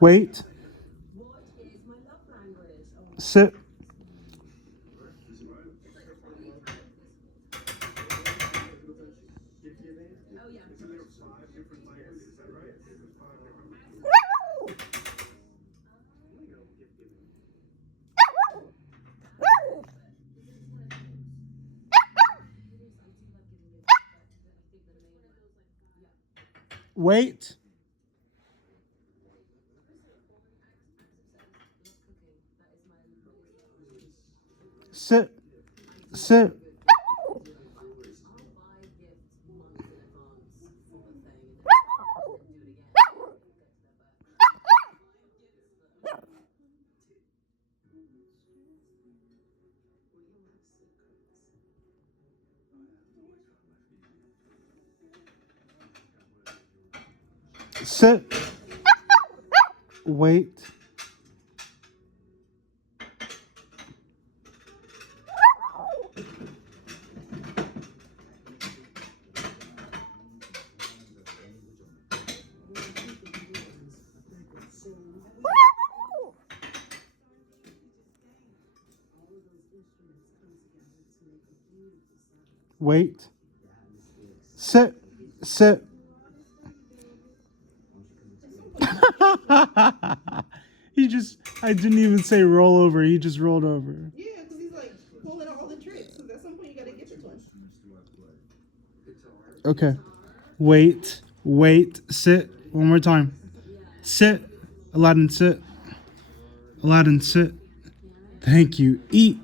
Wait. Sit. Wait. Sit. Sit. Sit. Wait. Wait. Sit. Sit. I didn't even say roll over. He just rolled over. Yeah, because he's like pulling out all the tricks. Because at some point you got to give it to him. Okay. Wait. Wait. Sit. One more time. Sit. Aladdin, sit. Aladdin, sit. Thank you. Eat.